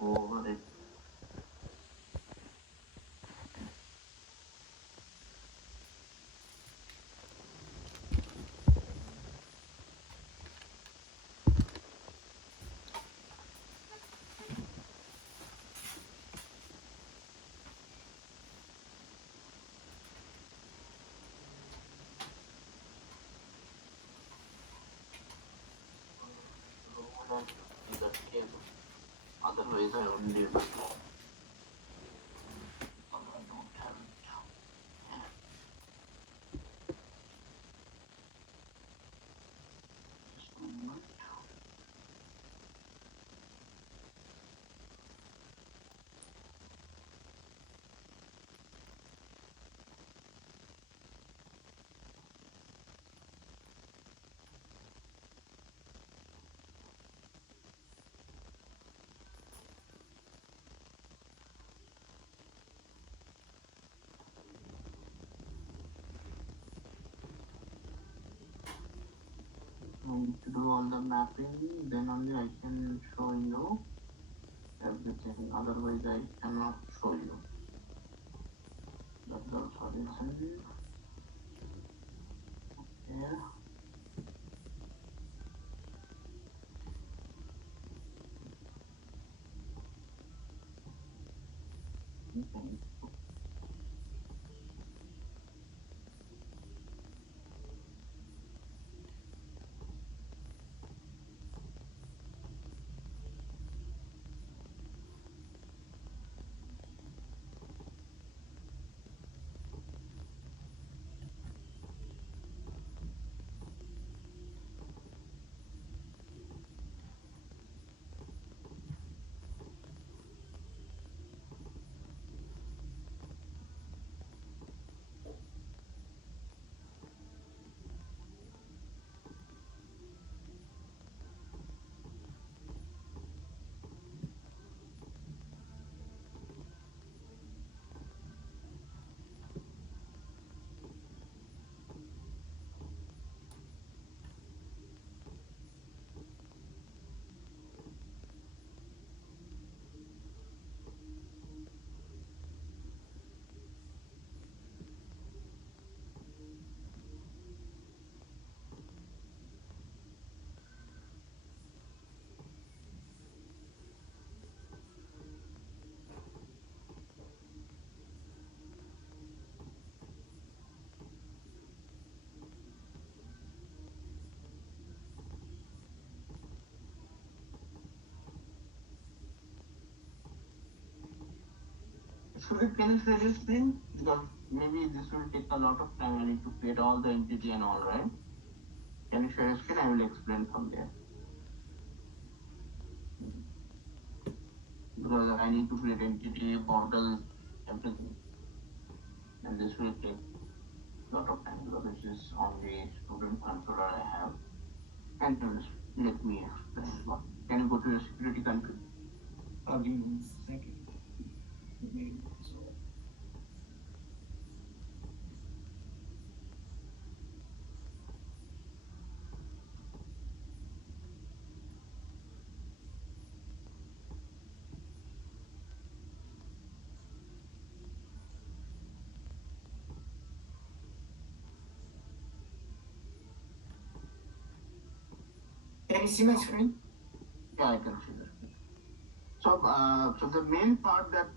go over it. In that case, otherwise I only do. I don't have it. Just a moment. I need to do all the mapping, then only I can show you everything. Otherwise, I cannot show you. That's also reason. Okay. Okay. Should it can you share your screen? Because maybe this will take a lot of time. I need to create all the entity and all, right? Can you share your screen? I will explain from there. Because I need to create entity, portal, everything. And this will take a lot of time because this is only student controller I have. And let me explain what. Can you go to your security control? Give me 1 second. Can you see my screen? Yeah, I can see that. So the main part that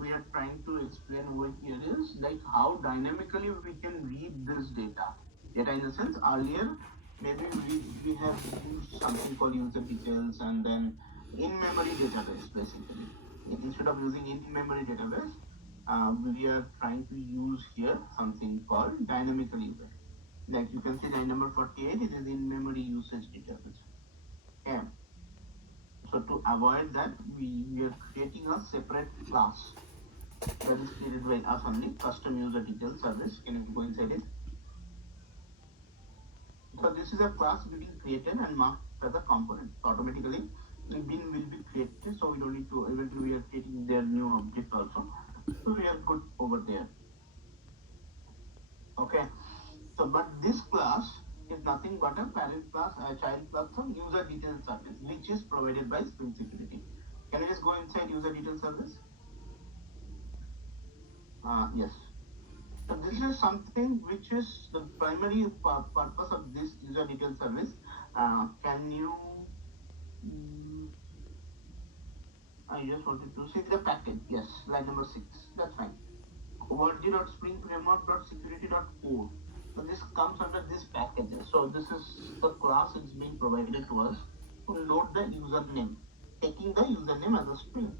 we are trying to explain over here is like how dynamically we can read this data. Data in the sense earlier, maybe we have used something called user details and then in-memory database basically. Instead of using in-memory database, we are trying to use here something called dynamical user. Like you can see line number 48, it is in-memory usage database. Yeah. So to avoid that, we are creating a separate class that is created by us only, custom user detail service. Can you go inside it? So this is a class being created and marked as a component. So automatically, the bin will be created. So we don't need to, eventually we are creating their new object also. So we are good over there. Okay. So, but this class is nothing but a parent class, a child class of user detail service, which is provided by Spring Security. Can you just go inside user detail service? Yes. So this is something which is the primary purpose of this user detail service. Can you? mm, I just wanted to see the package. Yes, line number 6. That's fine. Virgin.springframework.security.code. So this comes under this packages. So this is the class is being provided to us to load the username, taking the username as a string.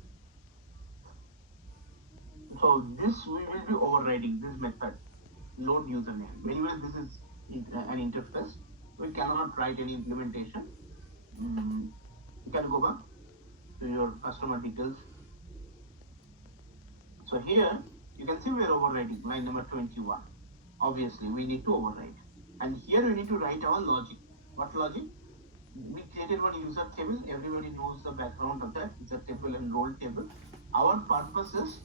So this we will be overriding this method, load username. Anyway, this is an interface. We cannot write any implementation. You can go back to your customer details. So here you can see we are overriding line number 21. Obviously, we need to override. And here we need to write our logic. What logic? We created one user table. Everybody knows the background of that. It's a table and role table. Our purpose is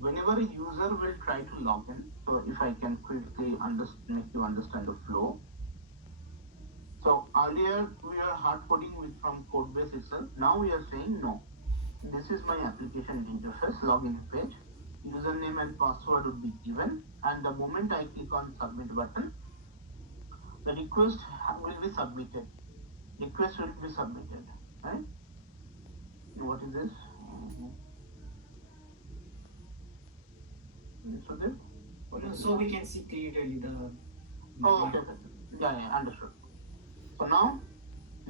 whenever a user will try to log in. So if I can quickly make you understand the flow. So earlier we are hard coding with from Codebase itself. Now we are saying no. This is my application interface login page. Username and password would be given, and the moment I click on submit button, the request will be submitted. Request will be submitted, right? What is this? So this? So we can see clearly the. Oh, okay. Yeah, understood. So now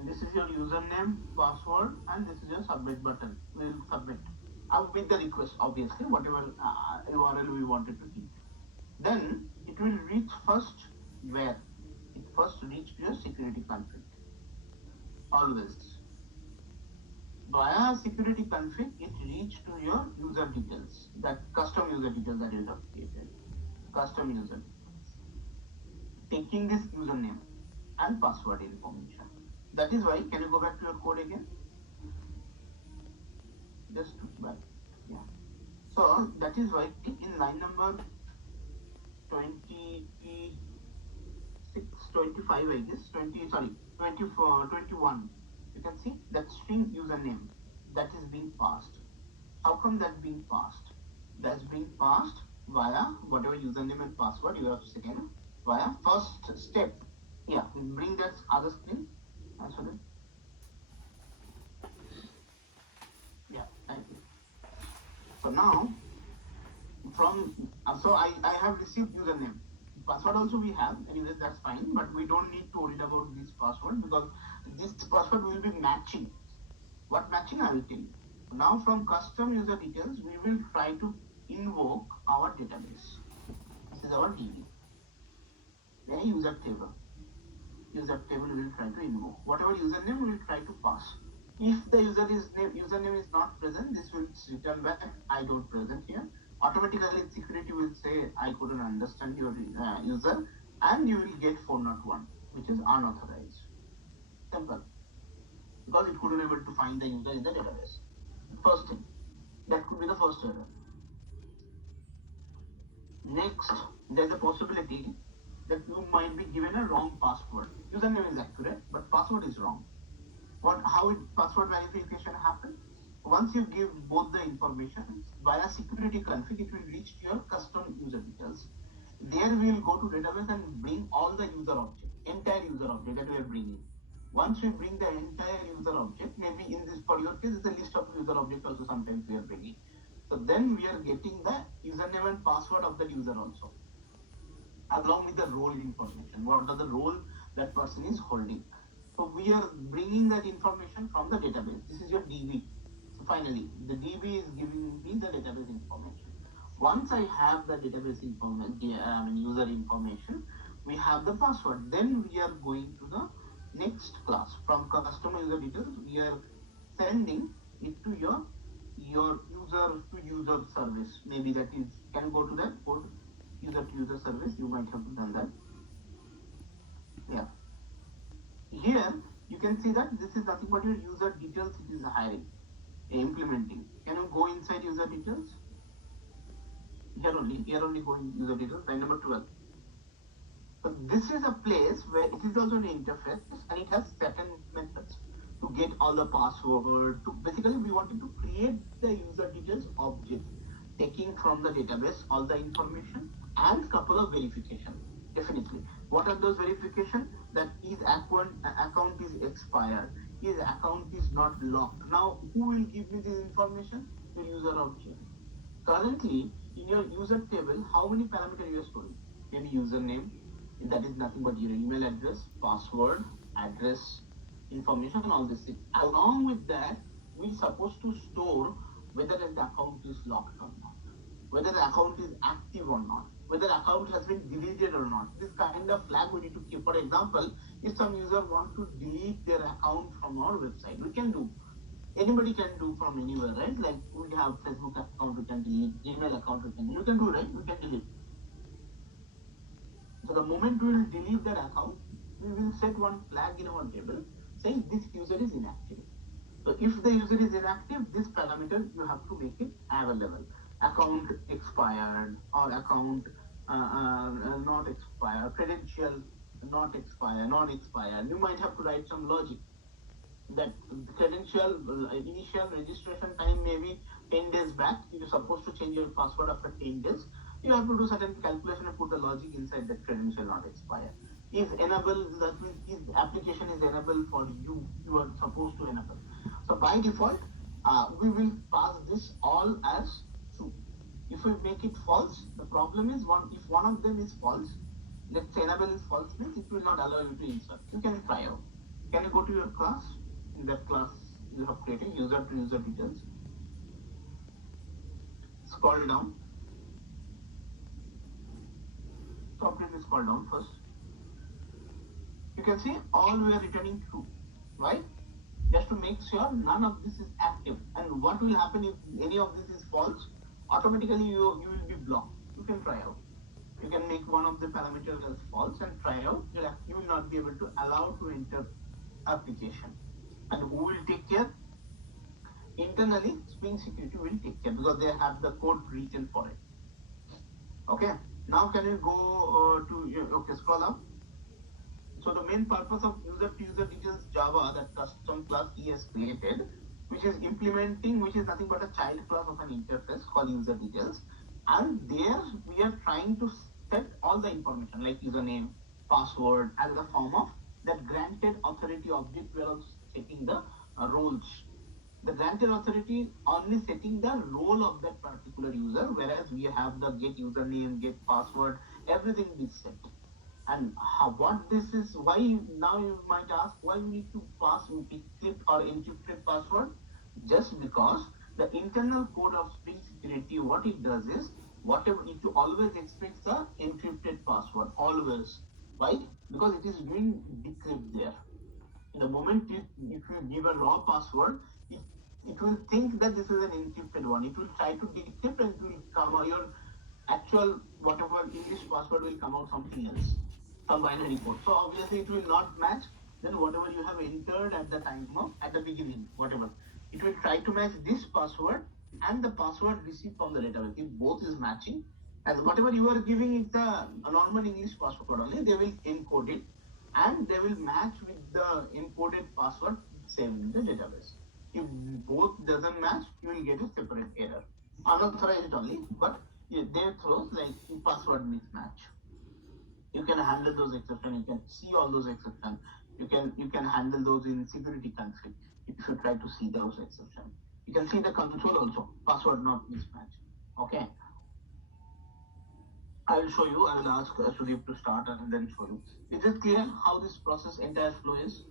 this is your username, password, and this is your submit button. We will submit with the request, obviously, whatever URL we wanted to keep. Then it will reach first where? It first reach your security config. Always. Via security config, it reach to your user details, that custom user details that you have created. Custom user details. Taking this username and password information. That is why, can you go back to your code again? Just back. Yeah. So that is why in line number 26, 25, I guess, 24, 21, you can see that string username that is being passed. How come that being passed? That's being passed via whatever username and password you have set via first step. Yeah, bring that other screen. Sorry. Yeah, thank you. So now, so I have received username. Password also we have, anyways, that's fine, but we don't need to worry about this password because this password will be matching. What matching I will tell you. Now from custom user details, we will try to invoke our database. This is our DB. Then user table. User table we will try to invoke. Whatever username we will try to pass. If the username is not present, this will return back I don't present here. Automatically security will say I couldn't understand your user, and you will get 401, which is unauthorized. Simple. Because it couldn't able to find the user in the database. First thing, that could be the first error. Next, there's a possibility that you might be given a wrong password. Username is accurate, but password is wrong. How password verification happens? Once you give both the information via security config, it will reach your custom user details. There we will go to database and bring all the user object, entire user object that we are bringing. Once we bring the entire user object, maybe in this, for your case, it's a list of user objects also sometimes we are bringing. So then we are getting the username and password of the user also, along with the role information. What are the role that person is holding? So we are bringing that information from the database. This is your DB. So finally, the DB is giving me the database information. Once I have the database information, user information, we have the password. Then we are going to the next class. From customer user details, we are sending it to your user to user service. Maybe that is, can you go to that code? User to user service, you might have done that. Yeah. Here you can see that this is nothing but your user details it is hiring, implementing. Can you go inside user details? Here only go in user details, line number 12. So this is a place where it is also an interface and it has certain methods. To get all the password. To basically, we wanted to create the user details object, taking from the database all the information and couple of verification. Definitely, what are those verification? That his account is expired, his account is not locked. Now, who will give me this information? The user object. Currently, in your user table, how many parameters you are storing? Maybe username, that is nothing but your email address, password, address, information, and all these things. Along with that, we're supposed to store whether the account is locked or not, whether the account is active or not, whether the account has been deleted or not. This kind of flag we need to keep. For example, if some user want to delete their account from our website, we can do. Anybody can do from anywhere, right? Like we have Facebook account, we can delete, Gmail account, we can, you can do, right? We can delete. So the moment we will delete that account, we will set one flag in our table saying this user is inactive. So if the user is inactive, this parameter you have to make it available. Account expired or account not expired, credential not expired, non-expired. You might have to write some logic that credential initial registration time maybe 10 days back. You're supposed to change your password after 10 days. You have to do certain calculation and put the logic inside that credential not expire. If enable, that means if application is enabled for you, you are supposed to enable. So by default, we will pass this all as true. If we make it false, the problem is if one of them is false, let's say enable is false means it will not allow you to insert. You can try out. Can you go to your class? In that class, you have created user to user details. Scroll down. Completely scroll down first. You can see all we are returning true. Why? Just to make sure none of this is active. And what will happen if any of this is false? Automatically you will be blocked. You can try out. You can make one of the parameters as false and try out. You will not be able to allow to enter application. And who will take care? Internally, Spring Security will take care because they have the code written for it. Okay. Now can you go scroll up. So the main purpose of user to user details Java, that custom class he has created, which is implementing, which is nothing but a child class of an interface called user details. And there we are trying to set all the information like username, password as a form of that granted authority object. We are also setting the roles. The granted authority only setting the role of that particular user, whereas we have the get username, get password, everything is set. And what this is, why now you might ask why we need to pass encrypted or encrypted password? Just because the internal code of Spring Security, what it does is, whatever it always expects the encrypted password, always. Why? Because it is doing decrypt there. The moment if you give a raw password, it will think that this is an encrypted one. It will try to decrypt and it will come out your actual whatever English password will come out something else, some binary code. So obviously it will not match. Then whatever you have entered at the time of at the beginning, whatever, it will try to match this password and the password received from the database. If both is matching, and whatever you are giving is the normal English password only, they will encode it and they will match with the encoded password saved in the database. If both doesn't match, you will get a separate error. Unauthorized only, but they throws like password mismatch. You can handle those exceptions. You can see all those exceptions. You can handle those in security config. You should try to see those exceptions. You can see the console also. Password not mismatch. Okay. I will show you. I will ask Sudeep to start and then show you. Is it clear how this process entire flow is?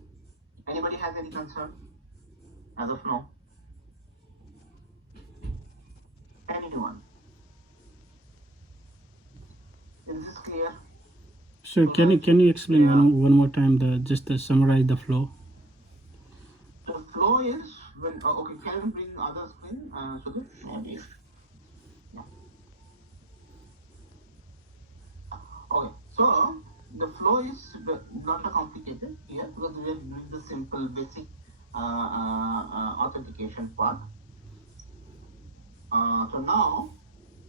Anybody has any concern as of now? Anyone? Is this clear? So can you explain one more time just to summarize the flow? The flow is when okay. Can you bring other screen, Sudeep? Maybe. Yeah. Okay. So the flow is not a complicated here because we are doing the simple basic authentication part. So now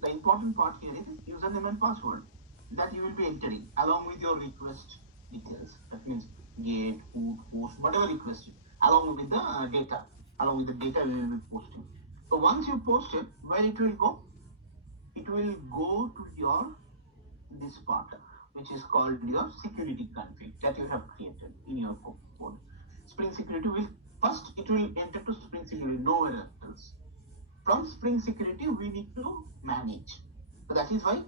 the important part here is username and password that you will be entering along with your request details. That means get, put, post, whatever request. along with the data. Along with the data we will be posting. So once you post it, where it will go? It will go to your this part, which is called your security config that you have created in your code. Spring Security will first it will enter to Spring Security, nowhere else. From Spring Security, we need to manage. So that is why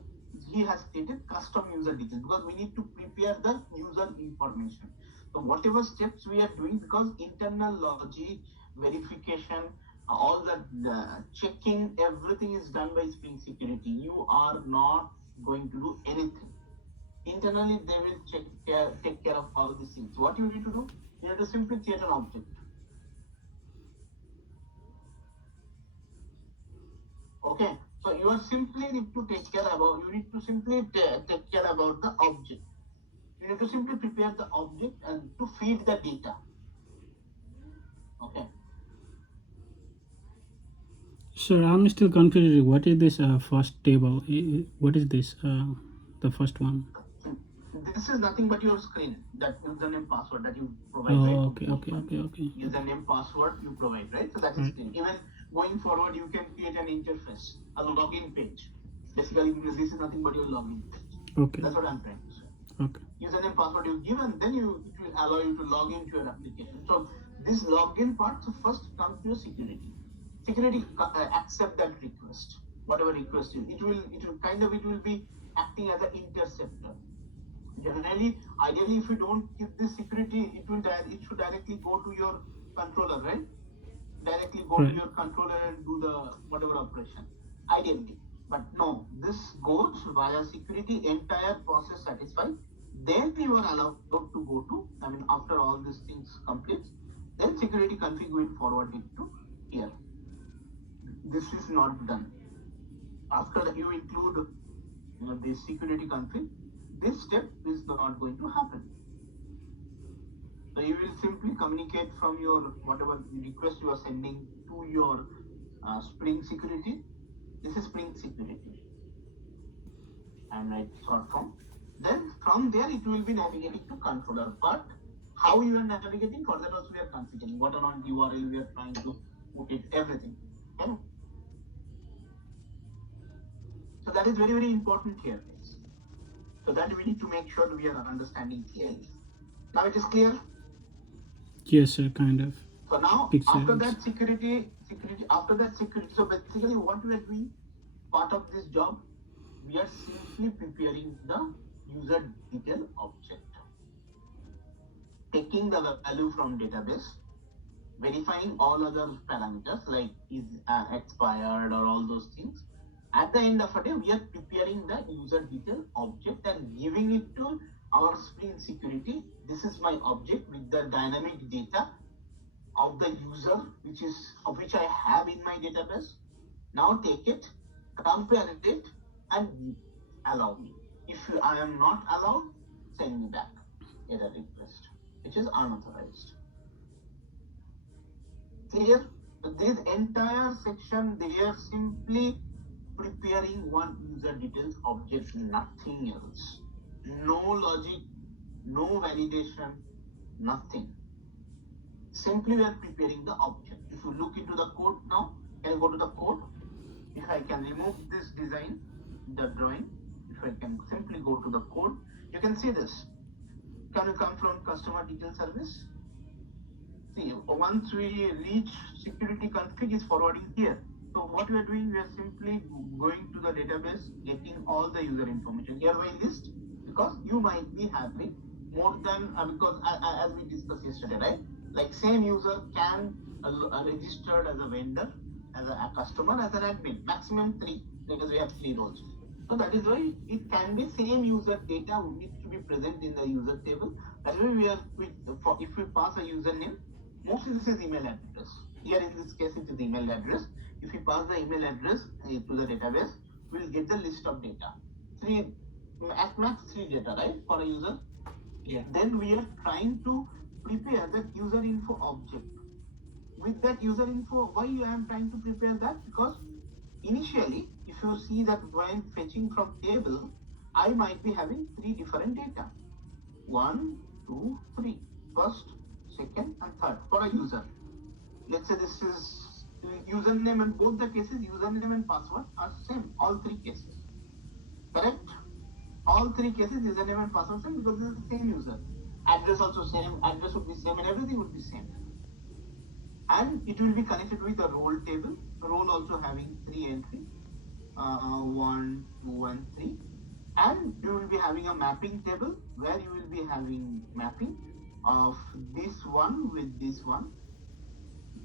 he has created custom user details, because we need to prepare the user information. So whatever steps we are doing, because internal logic, verification, all the checking, everything is done by Spring Security. You are not going to do anything. Internally, they will take care of all these things. What you need to do? You have to simply create an object. Okay, so you are simply need to take care about. You need to simply take care about the object. You need to simply prepare the object and to feed the data. Okay. Sir, I'm still confused. What is this first table? What is this? The first one. This is nothing but your screen, that username password that you provide. Oh, right? okay. Username password you provide, right? So that is screen. Even going forward, you can create an interface, a login page. Basically, this is nothing but your login page. Okay. That's what I'm trying to say. Okay. Username password you give, and then it will allow you to log into your application. So this login part, so first comes to your security. Security accept that request, whatever request it will be acting as an interceptor. Generally, ideally, if you don't keep this security, it should directly go to your controller, right? Directly go to your controller and do the whatever operation. Ideally, but no, this goes via security. Entire process satisfied. Then you are allowed to go to. I mean, after all these things complete, then security config will forward it to here. This is not done. After that, you include the security config. This step is not going to happen. So you will simply communicate from your whatever request you are sending to your Spring Security. This is Spring Security. And write short form. Then from there it will be navigating to controller. But how you are navigating, for that also we are configuring. What on URL we are trying to put it, everything. Okay? So that is very, very important here. So that we need to make sure we are understanding clearly. Now it is clear? Yes, sir, kind of. So now after that security, so basically what we are doing, part of this job, we are simply preparing the user detail object. Taking the value from database, verifying all other parameters like is expired or all those things. At the end of the day, we are preparing the user detail object and giving it to our Spring Security. This is my object with the dynamic data of the user, which I have in my database. Now take it, compare it, and allow me. If I am not allowed, send me back error request, which is unauthorized. Clear? So this entire section, they are simply preparing one user details object, nothing else. No logic, no validation, nothing. Simply we are preparing the object. If you look into the code now, can you go to the code? If I can remove this design, the drawing, if I can simply go to the code, you can see this. Can you come from customer detail service? See, once we reach security config is forwarding here. So what we are doing, we are simply going to the database, getting all the user information here by list, because you might be having more than, because as we discussed yesterday, right? Like same user can registered as a vendor, as a customer, as an admin, maximum 3, because we have 3 roles. So that is why it can be same user data needs to be present in the user table. That is why if we pass a username, mostly this is email address. Here in this case, it is email address. If we pass the email address to the database, we will get the list of data. At max 3 data, right, for a user? Yeah. Then we are trying to prepare that user info object. With that user info, why I am trying to prepare that? Because initially, if you see that when fetching from table, I might be having 3 different data. 1, 2, 3. First, second, and third for a user. Let's say this is username, and both the cases, username and password are same, all three cases. Correct? All three cases, username and password same because this is the same user. Address also same, address would be same, and everything would be same. And it will be connected with a role table, role also having three entries, 1, 2, and 3. And you will be having a mapping table where you will be having mapping of this one with this one,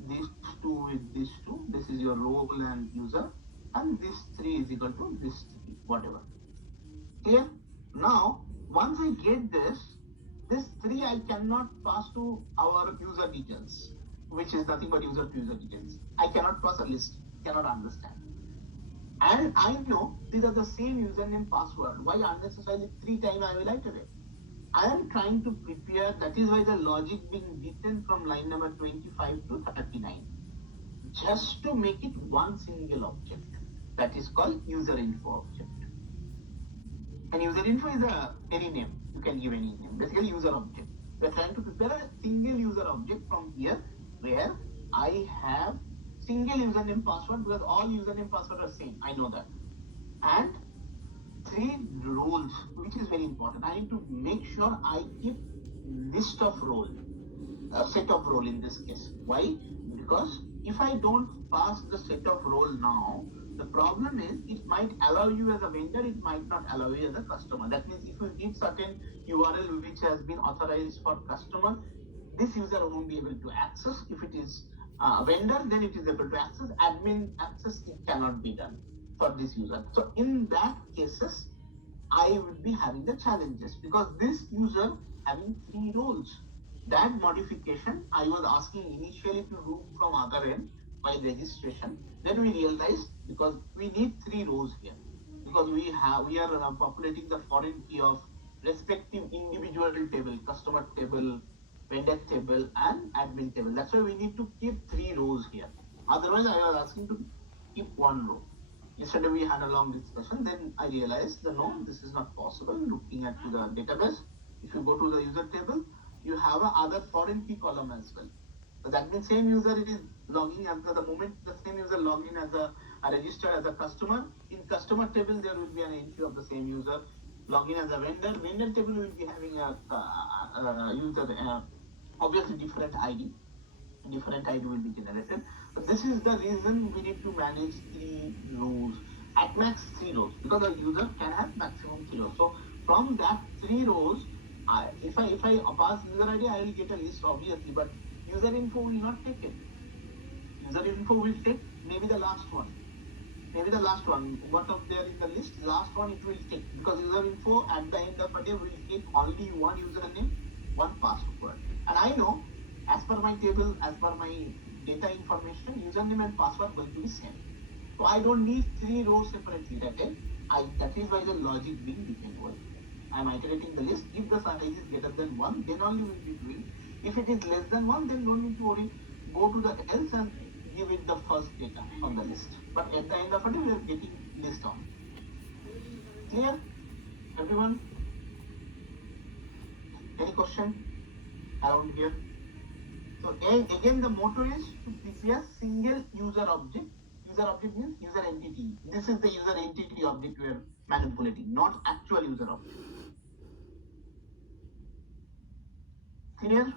these two with this two. This is your role and user, and this 3 is equal to this 3, whatever. Clear? Now, once I get this 3 I cannot pass to our user details, which is nothing but user to user details. I cannot pass a list, cannot understand. And I know these are the same username password. Why unnecessarily 3 times I will iterate? I am trying to prepare, that is why the logic being written from line number 25 to 39. Just to make it one single object. That is called user info object. And user info is any name. You can give any name. Basically user object. We are trying to prepare a single user object from here where I have single username password because all username password are same. I know that. And 3 roles, which is very important. I need to make sure I keep list of role, a set of role in this case. Why? Because if I don't pass the set of role now, the problem is it might allow you as a vendor, it might not allow you as a customer. That means if you give certain URL which has been authorized for customer, this user won't be able to access. If it is a vendor, then it is able to access. Admin access, it cannot be done for this user. So in that cases, I will be having the challenges because this user having 3 roles. That modification I was asking initially to do from other end by registration. Then we realized because we need 3 rows here because we are populating the foreign key of respective individual table, customer table, vendor table, and admin table. That's why we need to keep 3 rows here. Otherwise, I was asking to keep 1 row. Yesterday we had a long discussion. Then I realized that no, this is not possible. Looking at the database, if you go to the user table, you have a other foreign key column as well. So that means same user is logging at the moment the same user log in as a registered as a customer. In customer table, there will be an entry of the same user. Login as a vendor. Vendor table will be having a user obviously different ID. Different ID will be generated. But this is the reason we need to manage 3 rows. At max 3 rows because a user can have maximum 3 rows. So from that 3 rows, if I pass user ID, I will get a list obviously, but user info will not take it. User info will take maybe the last one. Maybe the last one. What of there in the list? Last one it will take because user info at the end of the day will take only one username, one password. And I know as per my table, as per my data information, username and password going to be same. So I don't need 3 rows separately. That is why the logic being written over. I am iterating the list. If the size is greater than 1, then only we will be doing. If it is less than 1, then don't need to worry. Go to the else and give it the first data on the list. But at the end of it, we are getting list on. Clear? Everyone? Any question around here? So again, the motto is to prepare single user object. User object means user entity. This is the user entity object we are manipulating, not actual user object. Clear?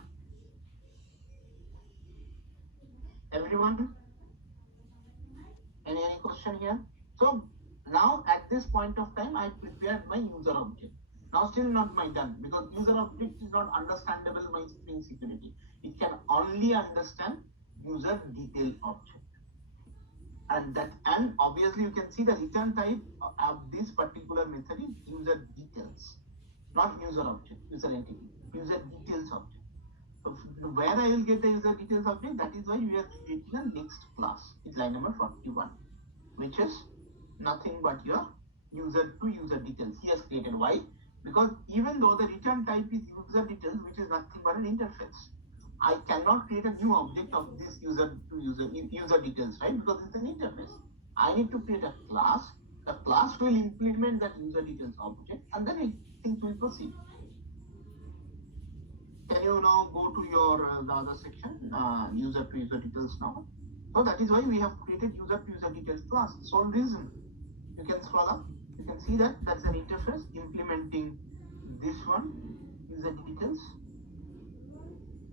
Everyone? Any question here? So now at this point of time, I prepared my user object. Now still not my done because user object is not understandable by string security. It can only understand user detail object. And obviously you can see the return type of this particular method is user details, not user object, user entity, user details object. So where I will get the user details object, that is why we are creating a next class. It's line number 41, which is nothing but your user to user details. He has created. Why? Because even though the return type is user details, which is nothing but an interface, I cannot create a new object of this user to user details, right? Because it's an interface. I need to create a class. The class will implement that user details object, and then things will proceed. Can you now go to your the other section, user to user details now. So that is why we have created user to user details class. Sole reason. You can scroll up. You can see that that's an interface implementing this one, user details,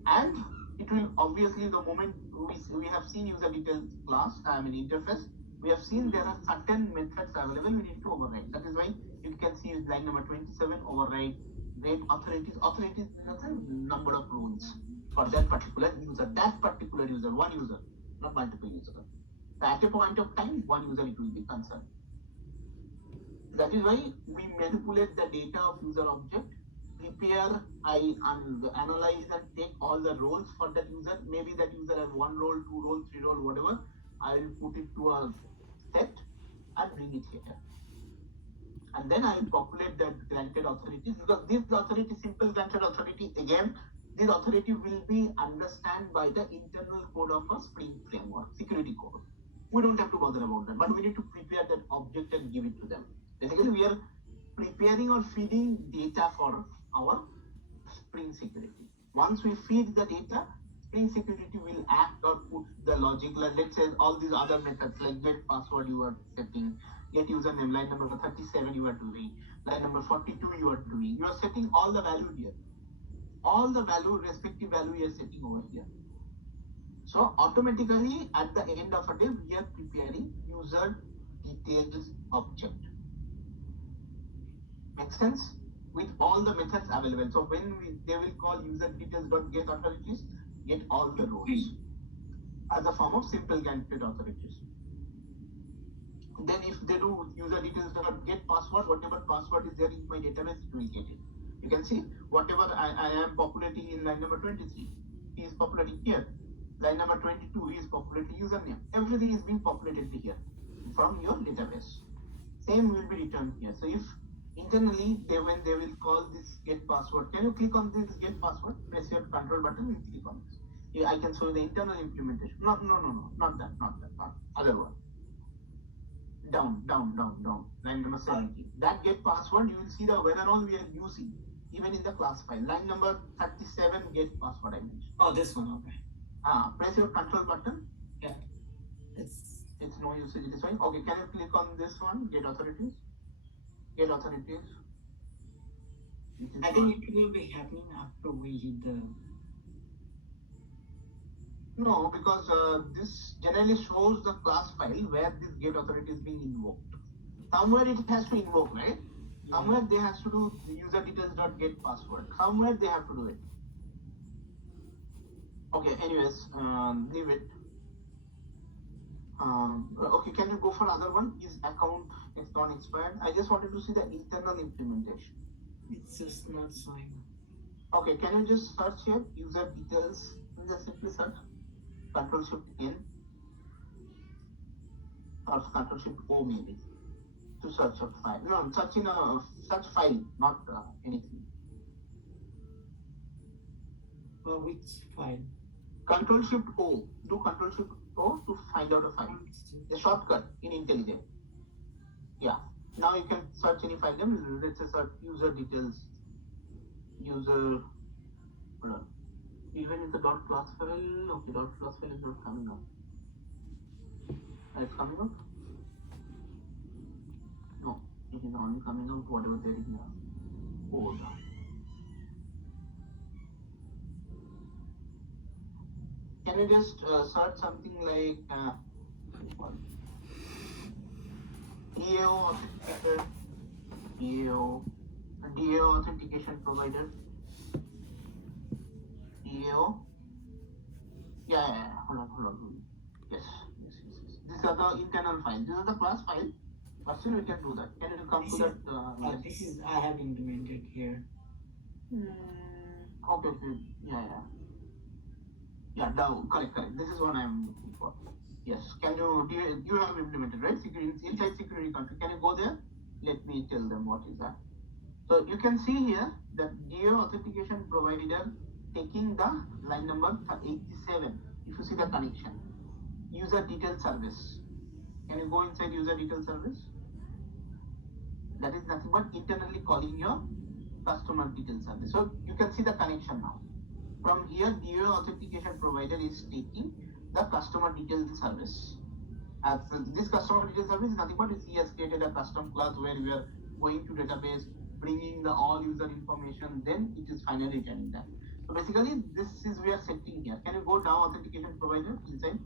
and it will obviously the moment we have seen user details class, interface, we have seen there are certain methods available we need to override. That is why you can see line number 27 override rate authorities. Authorities is the number of rules for that particular user, one user, not multiple users. So at a point of time, one user it will be concerned. That is why we manipulate the data of user object, prepare, analyze and take all the roles for that user. Maybe that user has one role, two role, three role, whatever. I will put it to a set and bring it here. And then I will populate that granted authorities, because this authority, simple granted authority, again, this authority will be understood by the internal code of a Spring framework, security code. We don't have to bother about that, but we need to prepare that object and give it to them. Basically, we are preparing or feeding data for our Spring security. Once we feed the data, Spring security will act or put the logic. Let's say all these other methods like get password you are setting, get username, line number 37 you are doing, line number 42 you are doing. You are setting all the value here. All the value, respective value you are setting over here. So automatically at the end of a day, we are preparing user details object. Makes sense? With all the methods available. So when they will call user details.get authorities, get all the roles as a form of simple granted authorities. Then if they do user details.get password, whatever password is there in my database, it will get it. You can see whatever I am populating in line number 23, he is populating here. Line number 22 is populating username. Everything is being populated here from your database. Same will be returned here. So if internally when they will call this get password, can you click on this get password? Press your control button and click on this. Yeah, I can show you the internal implementation. No, not that, other one. Down. Line number 17. That get password, you will see the whether or not we are using, even in the class file. Line number 37 get password I mentioned. Oh, this one, okay. Press your control button. Yeah. It's no usage, it is fine. Okay, can you click on this one, get authorities? Get authorities. I think it will be happening after we hit the. No, because this generally shows the class file where this get authority is being invoked. Somewhere it has to invoke, right? Yeah. Somewhere they have to do user details.get password. Somewhere they have to do it. Okay, anyways, leave it. Okay, can you go for other one? Is account not expired? I just wanted to see the internal implementation. It's just not showing. Okay, can you just search here user details? Just simply search Control Shift N or Control Shift O maybe to search a file. No, search in a search file, not anything. Which file? Control Shift O. Do Control Shift O to find out a file. A shortcut in IntelliJ. Yeah. Now you can search any file. Let's say search user details. User. Even in the .class file, okay, .class file is not coming up. It's coming up? No, it is only coming out whatever there is now. Code. Can you just search something like DAO authenticator, DAO authentication provider? DAO? Yeah. Hold on. Yes. These are the internal files. These are the class file. But still we can do that. Can you come to that? This is I have implemented here. Okay. Yeah, DAO. Correct. This is what I am looking for. Yes. You have implemented, right? Inside security country. Can you go there? Let me tell them what is that. So you can see here that DAO authentication provider taking the line number 87. If you see the connection, user detail service. Can you go inside user detail service? That is nothing but internally calling your customer detail service. So you can see the connection now. From here, DO authentication provider is taking the customer details service. This customer details service is nothing but he has created a custom class where we are going to database, bringing the all user information, then it is finally returning that. So basically, this is we are setting here. Can you go down authentication provider inside?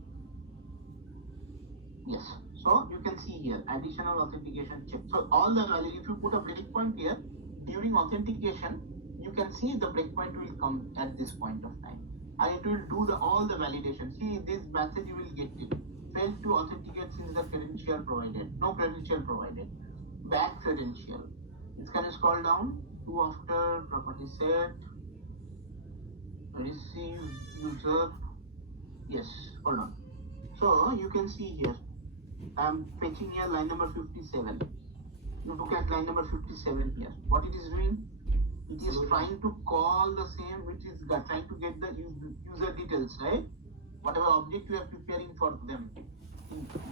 Yes. So you can see here additional authentication check. So all the value, if you put a breakpoint here during authentication, you can see the breakpoint will come at this point of time, and it will do all the validation. See this message you will get it. Failed to authenticate since the credential provided. No credential provided. Bad credential. This can scroll down to after property set. Receive user. Yes. Hold on. So you can see here. I'm fetching here line number 57. You look at line number 57 here. What it is doing? It is trying to call the same, which is trying to get the user details, right? Whatever object you are preparing for them,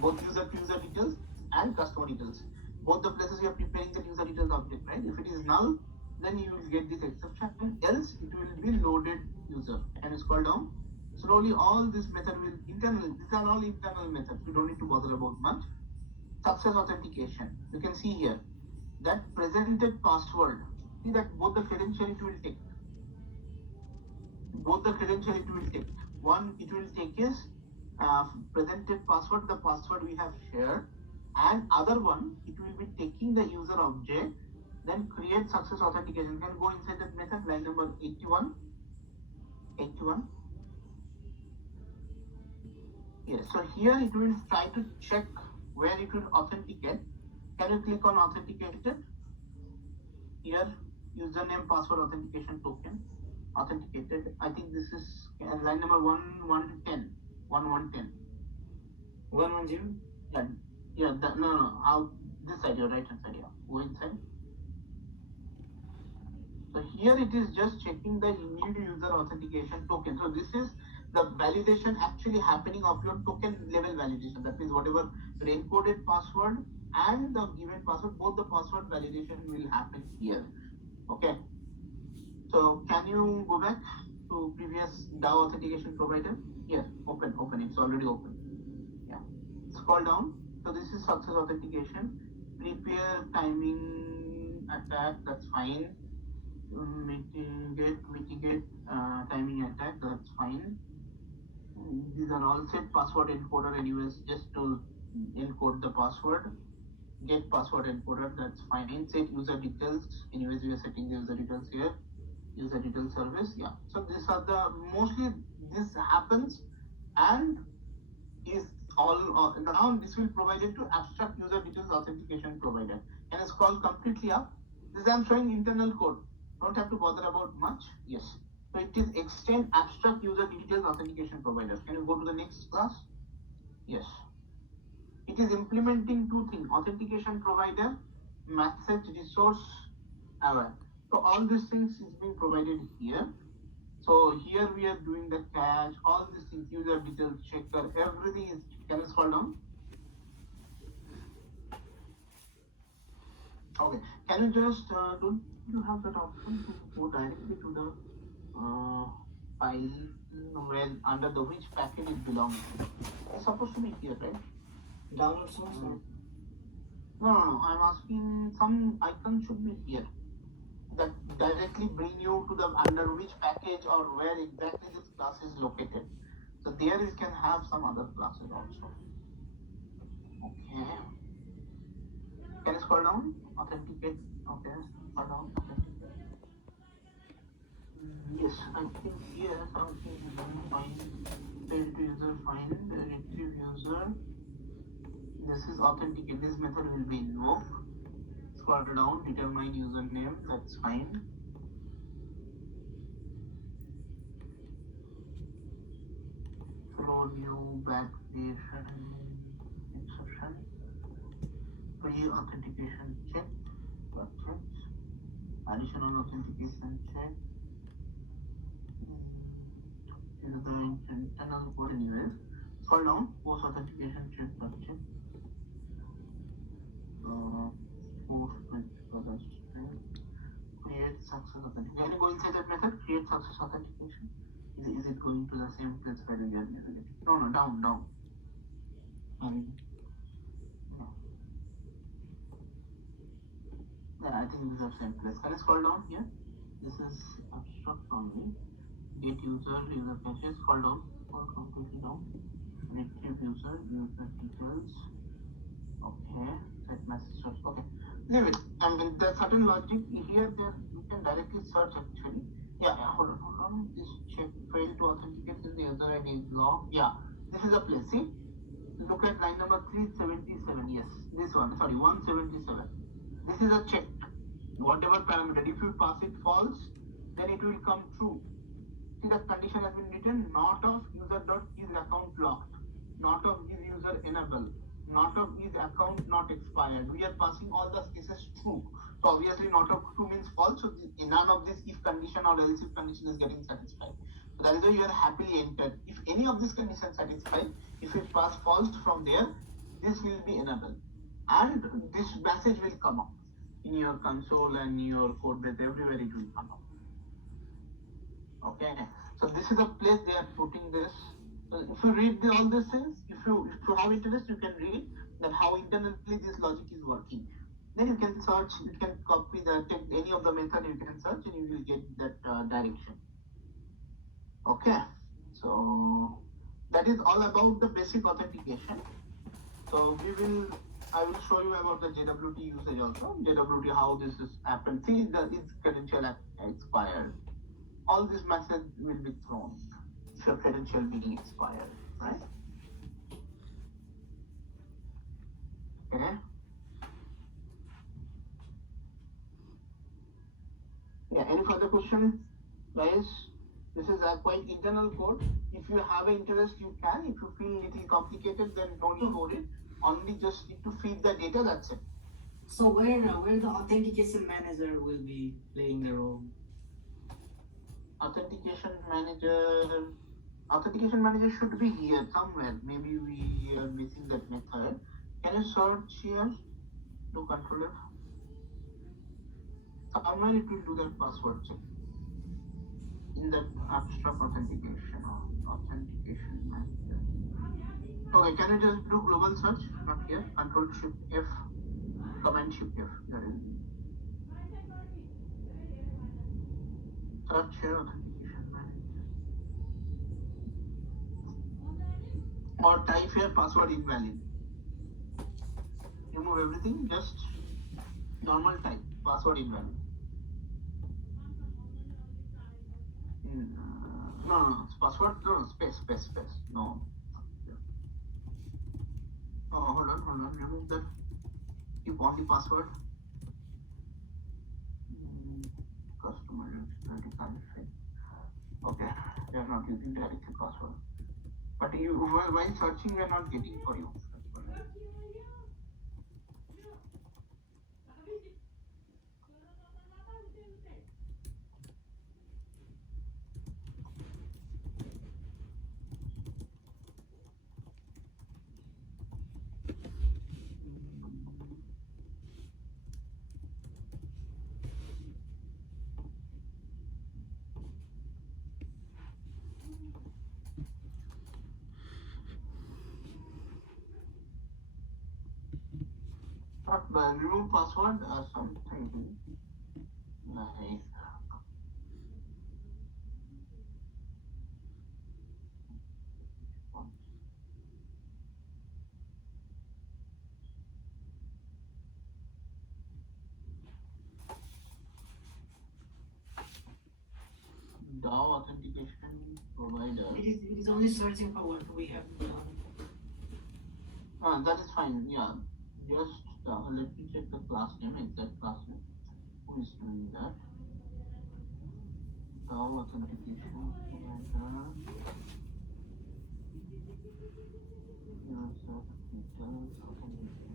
both user to user details and customer details. Both the places you are preparing the user details object, right? If it is null, then you will get this exception, else it will be loaded user. And scroll down. Slowly all this method will internal, these are all internal methods. We don't need to bother about much. Success authentication. You can see here that presented password. See that both the credential it will take. Both the credential it will take. One it will take is presented password, the password we have shared, and other one it will be taking the user object, then create success authentication. You can go inside that method, line number 81. 81. Yes, so here it will try to check where it will authenticate. Can you click on authenticated? Here, username, password, authentication token, authenticated. I think this is line number 1110. 1110. 110? Yeah, no. Out this side, your right hand side, yeah. Go inside. So here it is just checking the need user authentication token. So this is the validation actually happening of your token level validation. That means whatever the encoded password and the given password, both the password validation will happen here. Okay. So can you go back to previous DAO authentication provider? Here, open. It's already open. Yeah. Scroll down. So this is success authentication. Prepare timing attack. That's fine. Mitigate timing attack. That's fine. These are all set password encoder anyways, just to encode the password. Get password encoder, that's fine. Set user details, anyways we are setting the user details here. User detail service, yeah. So these are the mostly this happens and is all now this will provide it to abstract user details authentication provider, and it's called completely up. This I'm showing internal code. Don't have to bother about much. Yes. So it is extend abstract user details authentication provider. Can you go to the next class? Yes. It is implementing two things: authentication provider, message resource aware. So all these things is being provided here. So here we are doing the cache, all these things, user details checker, everything is. Can you scroll down? Okay. Can you just don't you have that option to go directly to the file where under the which packet it belongs to? It's supposed to be here, right? Download source? No. I'm asking some icon should be here that directly bring you to the under which package or where exactly this class is located. So there you can have some other classes also. Okay. Can you scroll down? Authenticate. Okay. Scroll down. Authenticate. Yes, I think here something is fine. Failed user find retrieve user. This is authenticate. This method will be invoked. Scroll down, determine username. That's fine. Flow new backpage exception. Pre-authentication check. Check. Additional authentication check. This is the internal code anyways. Scroll down, post authentication check. Check. Post create success authentication. Can you go inside that method? create success authentication? Is it going to the same place where we are navigating? No, down. No. Yeah, I think this is the same place. Can I scroll down here? This is abstract only. Get user caches, scroll down, or completely down. Retrieve user details. Okay, set message search. Okay, leave it. I mean, there's certain logic here. There you can directly search actually. Yeah, hold on. This check failed to authenticate in the user ID is locked. Yeah, this is a place. See, look at line number 377. Yes, this one. Sorry, 177. This is a check. Whatever parameter, if you pass it false, then it will come true. See, the condition has been written: not of user dot is account locked, not of is user enable, not of is account not expired. We are passing all the cases true. So obviously not of true means false. So none of this if condition or else if condition is getting satisfied. So that is why you are happily entered. If any of these conditions satisfied, if you pass false from there, this will be enabled, and this message will come up in your console and your code base. Everywhere it will come up. Okay, so this is a place they are putting this. So if you read all these things, if you have interest, you can read that how internally this logic is working. Then you can search, you can copy the take any of the method, you can search and you will get that direction. Okay, so that is all about the basic authentication. So I will show you about the JWT usage also. JWT, how this is happened. See, its credential expired. All this message will be thrown if your credential being expired, right? Okay. Yeah, any further questions, guys? This is a quite internal code. If you have an interest, you can. If you feel little complicated, then don't code it. Only just need to feed the data, that's it. So where the authentication manager will be playing the role? Authentication manager should be here somewhere. Maybe we are missing that method. Can you search here? Do Control F. Somewhere it will do that password check in that abstract authentication manager. Okay, can you just do global search? Not here. Control Shift F, Command Shift F. There is. Search here authentication manager. Or type here password invalid. Remove everything, just normal type, password invalid. No, password, no, space, no. Oh, hold on, remove that. Keep only password. Customer identified. Okay, they are not using directly password. But while searching, we are not getting for you. But remove password or something like DAO authentication provider. It is only searching for what we have done. That is fine. Yeah, just let me check the class name, exact class name. Who is doing that? DAO authentication provider. User details authentication.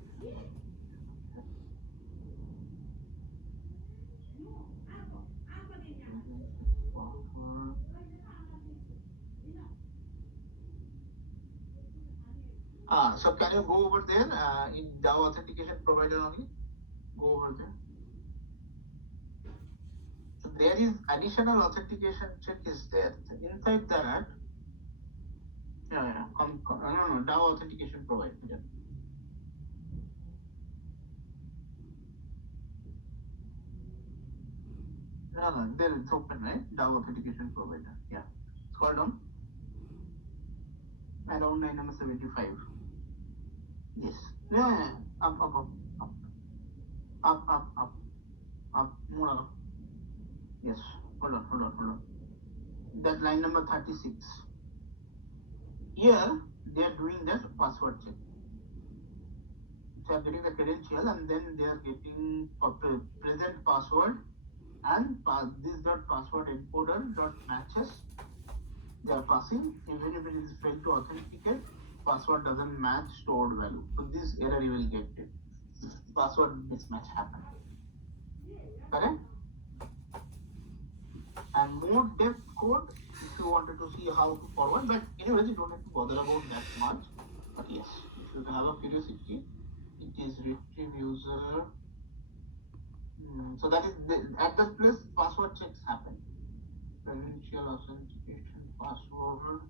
So can you go over there in DAO authentication provider only? Go over there. So there is additional authentication check is there. Inside that, no, DAO authentication provider. No, there it's open, right? DAO authentication provider. Yeah. Scroll down. Around line number 75. Yes. Yeah. Up. Up. More up. Yes. Hold on. That line number 36. Here, they are doing that password check. They are getting the credential and then they are getting present password and this dot password encoder dot matches. They are passing. Even if it is failed to authenticate, password doesn't match stored value. So this error you will get it. Password mismatch happened. Correct? And more depth code if you wanted to see how to forward, but anyways you don't have to bother about that much. But yes, if you have a curiosity, it is retrieve user. So that is at that place password checks happen. Credential authentication password.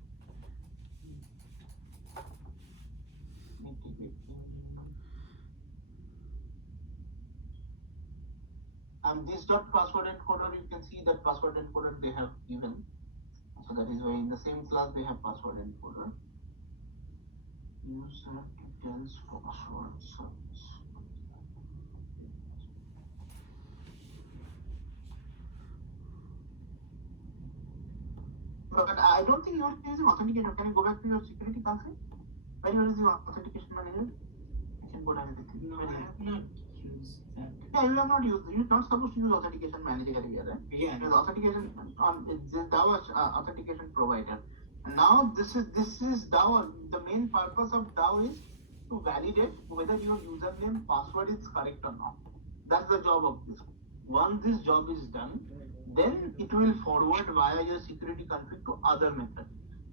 And this dot password encoder, you can see that password encoder they have given. So that is why in the same class they have password encoder. User details password service. But I don't think you are using authenticator. Can you go back to your security config? When you are using authentication manager, I can go down everything. No, I have not used that. Yeah, you have not used. You're not supposed to use authentication manager here, right? Yeah. Because authentication on DAO authentication provider. And now this is DAO. The main purpose of DAO is to validate whether your username password is correct or not. That's the job of this. Once this job is done, then it will forward via your security config to other method.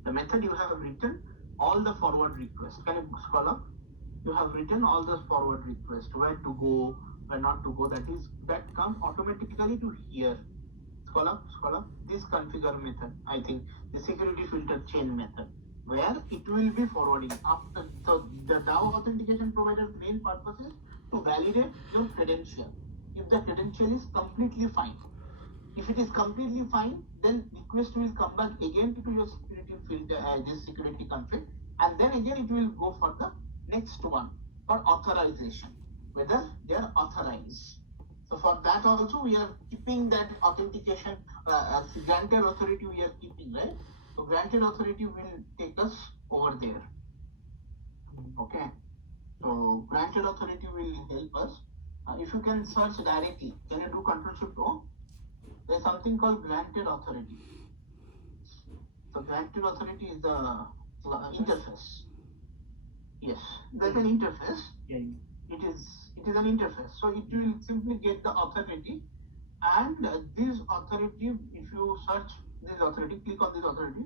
The method you have written all the forward requests. Can you scroll up? You have written all the forward requests, where to go, where not to go. That comes automatically to here. Scroll up. This configure method, I think the security filter chain method, where it will be forwarding after. So the DAO authentication provider's main purpose is to validate your credential. If the credential is completely fine. If it is completely fine, then request will come back again to your security filter, this security config, and then again it will go for the next one for authorization, whether they are authorized. So for that also we are keeping that authentication, granted authority we are keeping, right? So granted authority will take us over there. Okay. So granted authority will help us. If you can search directly, can you do Ctrl+Shift+O? There's something called granted authority. So granted authority is the interface. Yes, there's an interface. Yeah. It is an interface. So it will simply get the authority, and this authority, if you search this authority, click on this authority.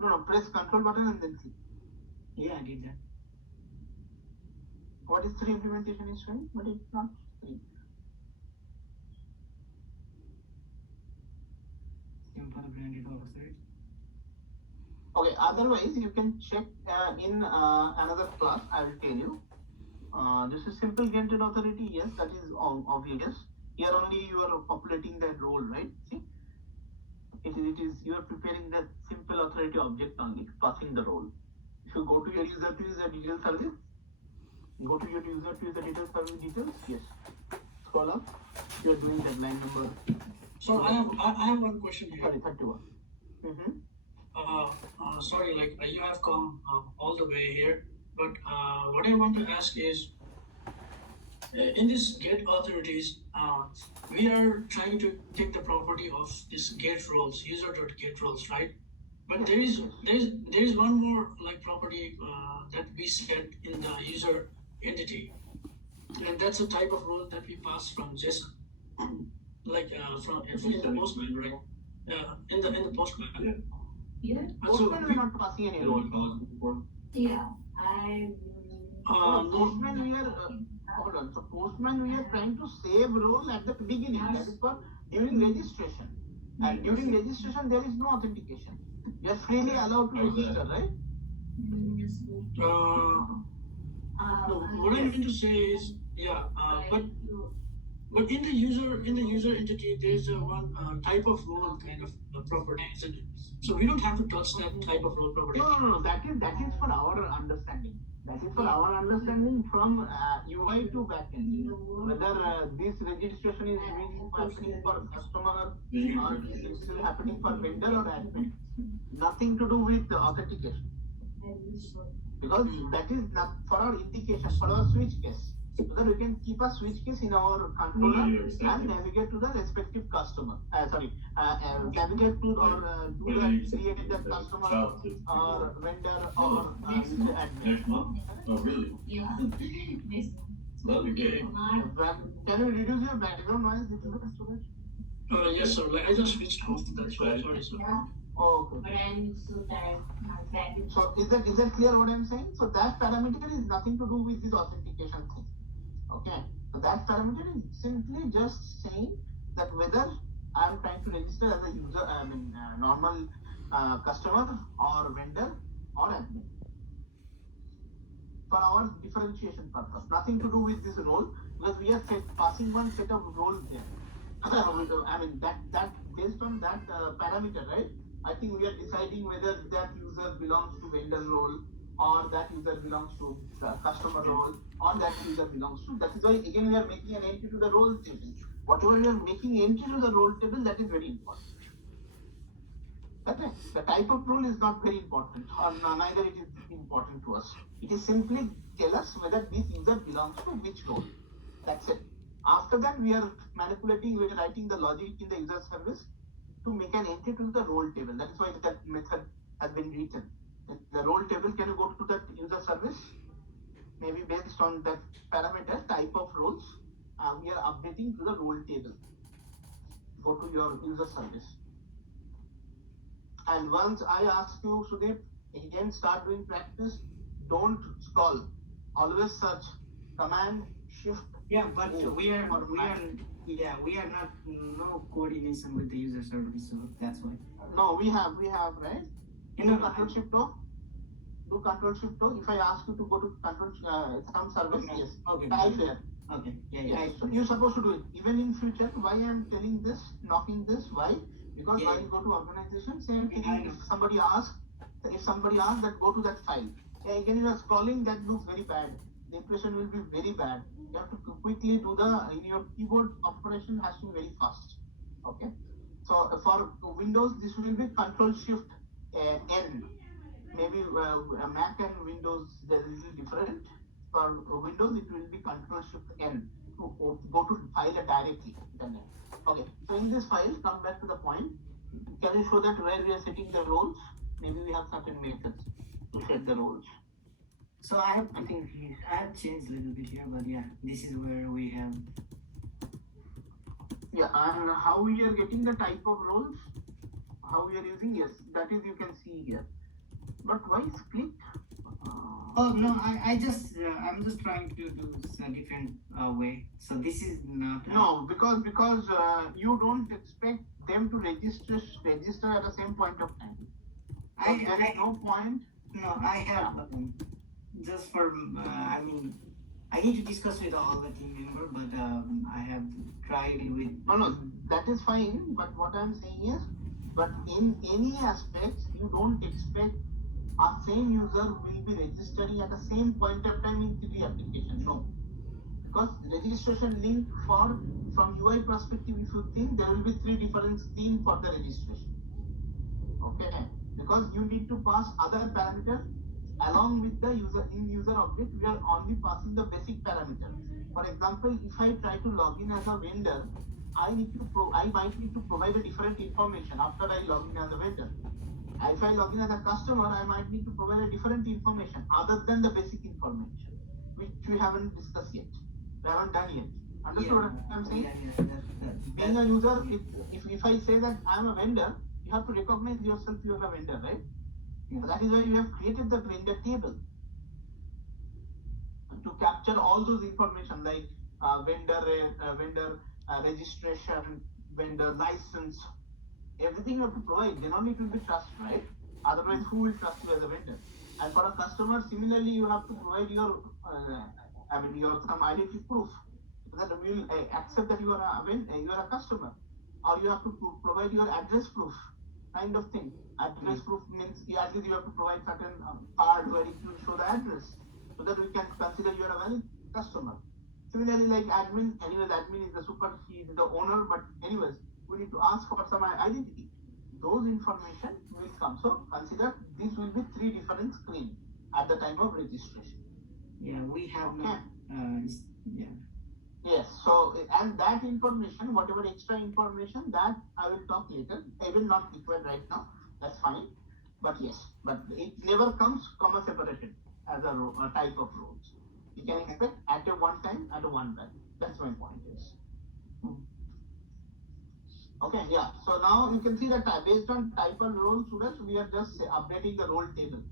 No, press Control button and then click. Yeah, I did that. What is 3 implementation is showing, but it's not 3. Simple granted authority. Okay, otherwise you can check in another class, I will tell you. This is simple granted authority, yes, that is obvious. Here only you are populating that role, right? See? It is you are preparing that simple authority object only, passing the role. If you go to your user to user detail service, go to your user to user detail service details, yes. Scroll up, you are doing that line number. So I have one question here. Sorry, 31. Sorry, like you have come all the way here, but what I want to ask is, in this get authorities, we are trying to take the property of this get roles, user.get roles, right? But there is one more like property that we set in the user entity, and that's a type of role that we pass from JSON, like from in the Postman, right? In the Postman. Yeah. Postman we are not passing any role. Yeah. I. Postman we are hold on. So Postman, we are trying to save role at the beginning. That is for during registration. And during registration, there is no authentication. You are freely allowed to register, right? No, what I mean to say is, yeah, but in the user entity, there's a one type of role kind of property, isn't it? So we don't have to touch that type of role property. No. That is for our understanding. That is for our understanding from UI to backend. Whether this registration is happening for customer or it is still happening for vendor or admin. Nothing to do with the authentication. Because that is not for our indication, for our switch case. So that we can keep a switch case in our controller and navigate to the respective customer. Navigate to or do the create the customer or vendor or admin. Oh, really? Okay. Can you reduce your background noise little bit, Suraj? Yes, sir. Like I just switched off. That's why. Sorry, sir. Okay. So is that clear what I'm saying? So that parameter is nothing to do with this authentication thing. Okay. So that parameter is simply just saying that whether I'm trying to register as a user, normal customer or vendor or admin. For our differentiation purpose, nothing to do with this role, because we are passing one set of roles there. That based on that parameter, right? I think we are deciding whether that user belongs to vendor role or that user belongs to customer role or that user belongs to. That is why again we are making an entry to the role table. Whatever we are making entry to the role table, that is very important. Okay. The type of role is not very important, or neither it is important to us. It is simply tell us whether this user belongs to which role. That's it. After that, we are manipulating, we are writing the logic in the user service to make an entry to the role table. That is why that method has been written. The role table, can you go to that user service? Maybe based on that parameter, type of roles, we are updating to the role table. Go to your user service. And once I ask you, Sudeep, again start doing practice, don't scroll. Always search command, shift. Yeah, but we are not no coordination with the user service, so that's why. No, we have, right? Do control shift O. Do control shift O. If I ask you to go to control some service, Okay. yes. Okay. Type here. Okay. Yeah. Yes. So you're supposed to do it. Even in future, why I am telling this, knocking this, why? Because Yeah. when you go to organization, same thing. I know. If somebody asks that go to that file. Yeah, again you are scrolling, that looks very bad. The impression will be very bad. You have to quickly do in your keyboard operation has to be very fast. Okay. So for Windows, this will be Control Shift N. Maybe Mac and Windows there is different. For Windows, it will be Control Shift N to go to file directly. Okay. So in this file, come back to the point. Can you show that where we are setting the roles? Maybe we have certain methods to set the roles. So I have changed a little bit here, but yeah, this is where we have. Yeah, and how we are getting the type of roles, how we are using, yes, that is you can see here. But why split? Oh no, I'm just trying to do a different way. So this is not. No, because you don't expect them to register at the same point of time. There is no point. No, I have just for I need to discuss with all the team member, but I have tried with. No, that is fine. But what I'm saying is, but in any aspects, you don't expect a same user will be registering at the same point of time in 3 applications. No, because registration link from UI perspective, if you think there will be 3 different screens for the registration. Okay, because you need to pass other parameters along with the user object. We are only passing the basic parameters. For example, if I try to log in as a vendor, I might need to provide a different information after I log in as a vendor. If I log in as a customer, I might need to provide a different information other than the basic information, which we haven't discussed yet. We haven't done yet. Understood what I'm saying? Being a user, if I say that I'm a vendor, you have to recognize yourself, you are a vendor, right? So that is why you have created the vendor table. to capture all those information like vendor registration, vendor license, everything you have to provide. Then only it will be trust, right? Otherwise, who will trust you as a vendor? And for a customer, similarly, you have to provide your, your some identity proof that will accept that you are you are a customer, or you have to provide your address proof, kind of thing. Address proof means at least you have to provide certain card where it will show the address, so that we can consider you are a valid customer. Similarly, like admin, anyways, admin is the super, he is the owner, but anyways, we need to ask for some identity. Those information will come. So consider this will be 3 different screens at the time of registration. Yeah, we have Okay. yeah. Yes, so and that information, whatever extra information, that I will talk later. I will not require right now. That's fine. But yes, but it never comes comma separated as a type of roles. You can expect at a one time at a one value. That's my point. Yes. Okay, yeah. So now you can see that based on type of role, students, we are just updating the role table,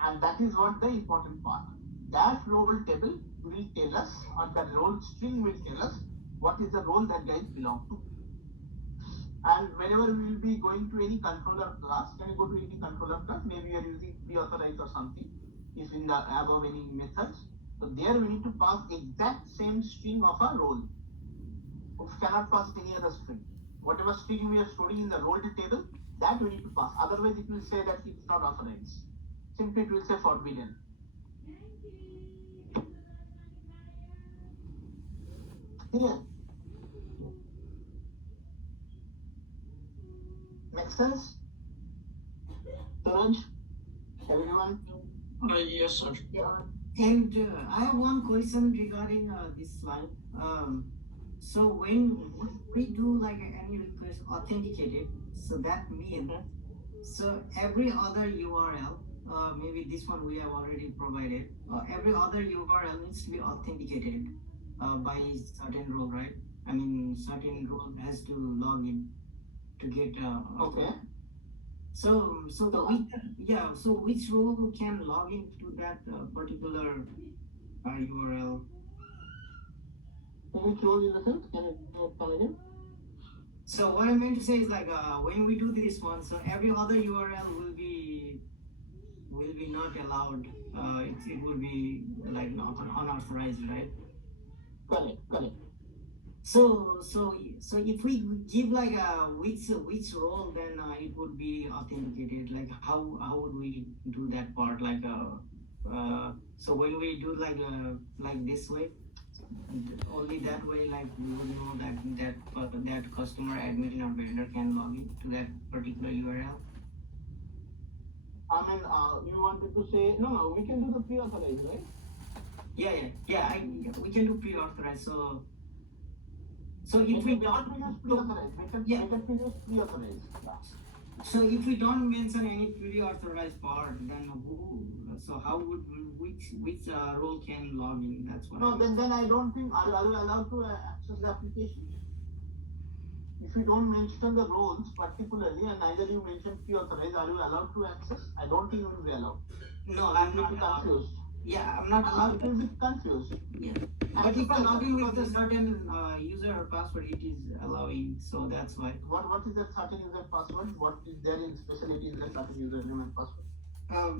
and that is what the important part. That role table will tell us, or the role string will tell us what is the role that guys belong to. And whenever we will be going to any controller class, can you go to any controller class? Maybe you are using pre-authorized or something, if in the above any methods. So there we need to pass exact same string of a role. We cannot pass any other string. Whatever string we are storing in the role table, that we need to pass. Otherwise, it will say that it's not authorized. Simply, it will say forbidden. Clear? Make sense? Suraj? Everyone? Yes, sir. Yeah. And I have one question regarding this slide. So when we do like any request authenticated, so that means so every other URL, maybe this one we have already provided, every other URL needs to be authenticated by certain role, right? I mean, certain role has to log in to get. Okay. So which role can log into that particular URL? Which role in the sense? Can you come again? So what I meant to say is like when we do this one, so every other URL will be not allowed. It will be like not unauthorized, right? Correct. So if we give like which role, then it would be authenticated. Like how would we do that part? Like so when we do like this way, only that way, like we would know that customer admin or vendor can log in to that particular URL. I mean, you wanted to say no. We can do the pre-authorized, right? Yeah. We can do pre-authorized. So if we don't use pre-authorized, we can use pre-authorized. So if we don't mention any pre-authorized part, then how would which role can log in? That's what. No, then I don't think are you allowed to access the application. If you don't mention the roles particularly, and neither you mention pre-authorized, are you allowed to access? I don't think you will be allowed. No, I'm not confused. Yeah, I'm not allowed. You will be confused. Yeah. But if I log in with a certain user or password, it is allowing. So that's why. What is that certain user password? What is there in specialty in that certain username and password?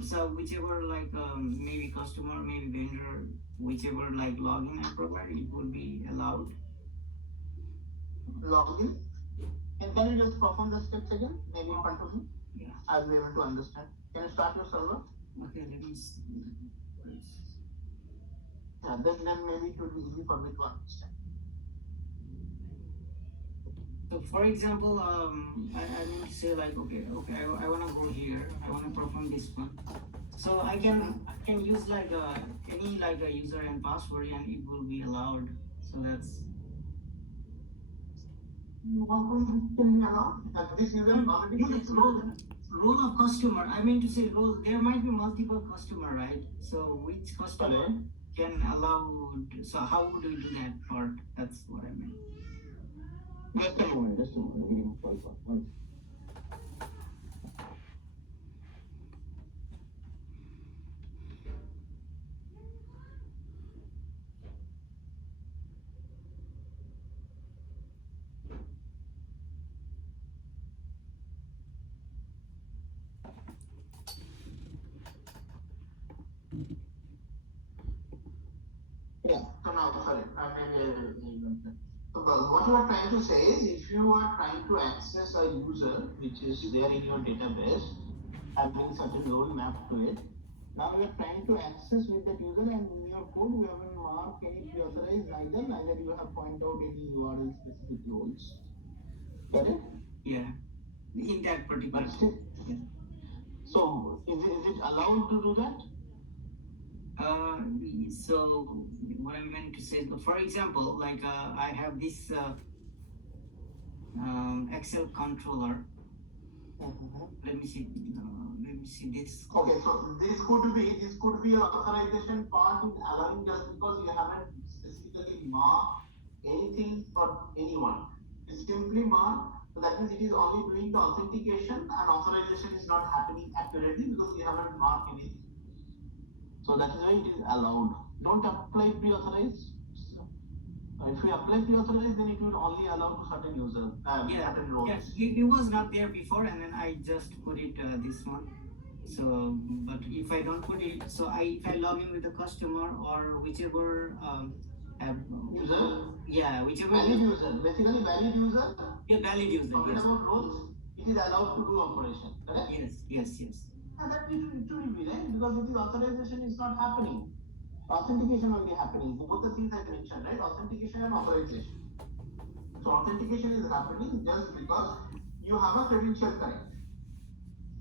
So whichever like maybe customer, maybe vendor, whichever like login I provide, it will be allowed. Login. And can you just perform the steps again? Maybe in front of me? Yeah. I'll be able to understand. Can you start your server? Okay, let me see. Yeah, then maybe it will be easy for me to understand. So for example, I need to say like okay, I wanna go here, I wanna perform this one. So I can use like any like a user and password, and it will be allowed. So that's. This user already Role of customer. I mean to say role. There might be multiple customer, right? So which customer can allow? So how would we do that part? That's what I meant. Just a moment. no, sorry. So what you are trying to say is, if you are trying to access a user which is there in your database, having certain role mapped to it, now you are trying to access with that user, and in your code you haven't marked any pre-authorized neither you have pointed out any URL specific roles. Correct? Yeah. In that particular. But still, Yeah. so is it allowed to do that? So what I meant to say, for example, like I have this Excel controller. Let me see this. Okay, so this could be an authorization part in allowing, just because you haven't specifically marked anything for anyone. It's simply marked, so that means it is only doing the authentication, and authorization is not happening accurately because you haven't marked anything. So that is why it is allowed. Don't apply pre-authorized. If you apply pre-authorized, then it will only allow to certain users, certain roles. Yes, it was not there before, and then I just put it this one. So, but if I don't put it, so if I log in with the customer or whichever User? Yeah, whichever. Valid user. Basically, valid user. Yeah, valid user. Talking Yes. about roles, it is allowed to do operation. Correct? Yes. And that it should be, right? Because it is authorization is not happening. Authentication only happening. Both the things I mentioned, right? Authentication and authorization. So authentication is happening just because you have a credential correct.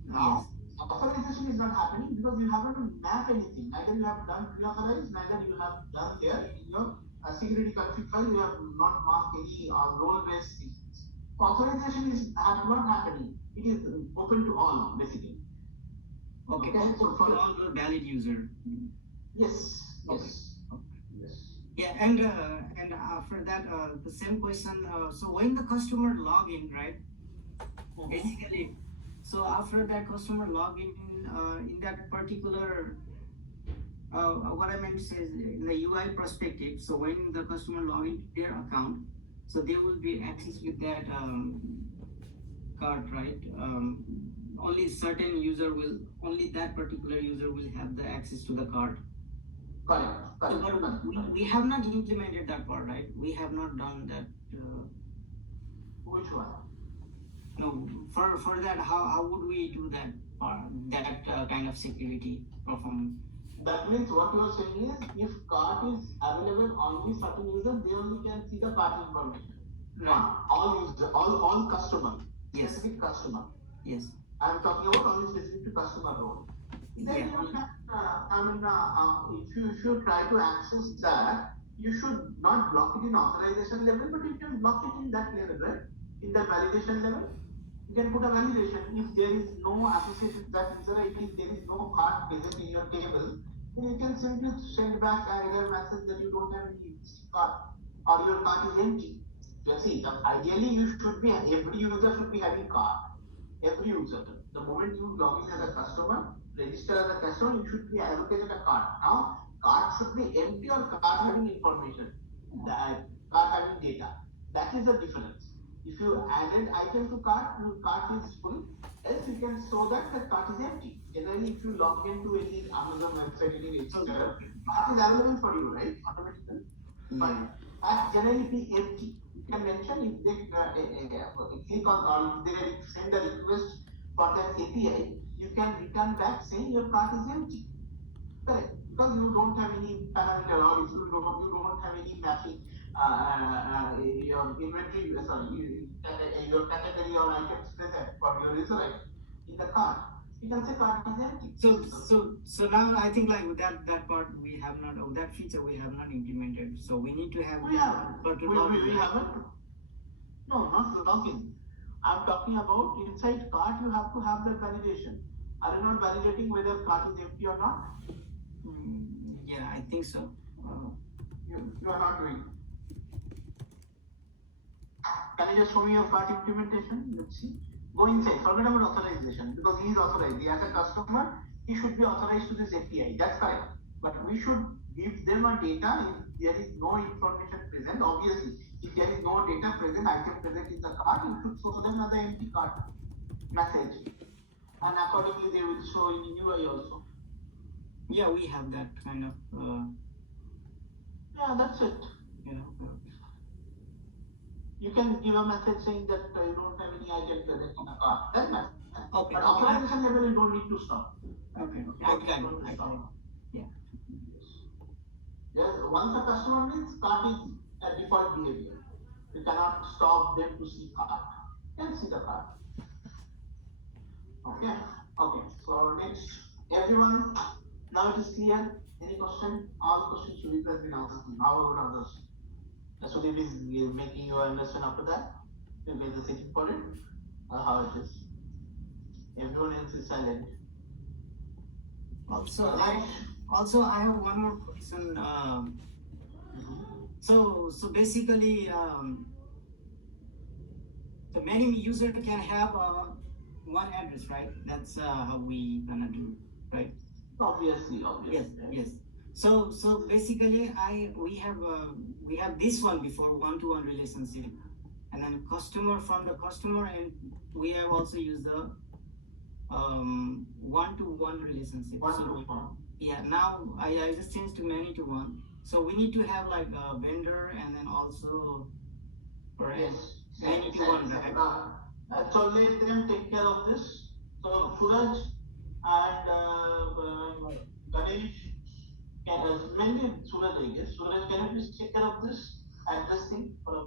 Now, authorization is not happening because you haven't mapped anything. Neither you have done pre-authorized, neither you have done here in your security config file, you have not marked any role-based things. Authorization is not happening. It is open to all, basically. Okay. So for all the valid user. Yes. Okay. Yes. Yeah, and after that, the same question. So when the customer log in, right? Basically, so after that customer log in that particular, what I meant to say is in the UI perspective. So when the customer log into their account, so they will be access with that card, right? Only certain user will, only that particular user will have the access to the card. Correct. We have not implemented that part, right? We have not done that. Which one? No, for that, how would we do that part, that kind of security performance? That means what you are saying is, if card is available only certain users, they only can see the card information. Right. All users, all customer, Yes. specific customer. Yes. I am talking about only specific to customer role. Then Yeah. you can, if you try to access that, you should not block it in authorization level, but you can block it in that level, right? In the validation level, you can put a validation. If there is no associated that user ID, there is no card present in your table, then you can simply send back an error message that you don't have any card or your card is empty. You see, ideally you should be, every user should be having card. Every user. The moment you log in as a customer, register as a customer, you should be allocated a card. Now, card should be empty or card having information, that card having data. That is the difference. If you added item to cart, your cart is full, else you can show that the cart is empty. Generally, if you log into any Amazon website, any retailer, cart is available for you, right? Automatically. But cart generally be empty. You can mention if they click on or if they send a request for that API, you can return back saying your cart is empty. Correct. Because you don't have any parameter or if you don't have any mapping. Your inventory, your category or items present for your user ID in the cart. You can say cart is empty. So now I think like with that part we have not, or that feature we have not implemented. So we need to have. We haven't. We haven't. No, not login. I'm talking about inside cart. You have to have that validation. Are you not validating whether cart is empty or not? Yeah, I think so. You are not doing. Can you just show me your cart implementation? Let's see. Go inside. Forget about authorization because he is authorized. As a customer, he should be authorized to this API. That's correct. But we should give them a data if there is no information present. Obviously, if there is no data present, item present in the cart, you should show them another empty cart message. And accordingly, they will show in UI also. Yeah, we have that kind of Yeah, that's it. You know. You can give a message saying that you don't have any idea to get in a car. That matters. Okay. But authorization level, you don't need to stop. Okay. You I don't got need it. to I got it. stop. Yeah. Yes, once a customer means cart is a default behavior. You cannot stop them to see cart. You can see the cart. Okay. Okay. So next, everyone. Now it is clear. Any question? All questions Sudip has been asking. How about others? Sudip is making you understand after that. You get the sitting for it. Or how it is. Everyone else is silent. Also, Right. I have one more question. So basically, the many user can have one address, right? That's how we gonna do, right? Obviously. Yes, yes. So basically, we have this one before one-to-one relationship, and then customer from the customer, and we have also used the one-to-one relationship. One So to one. yeah, now I just changed to many to one. So we need to have like a vendor and then also for Yes. many to one, right? So let them take care of this. So Suraj and Ganesh, mainly Suraj, I guess. Suraj, can you please take care of this address thing for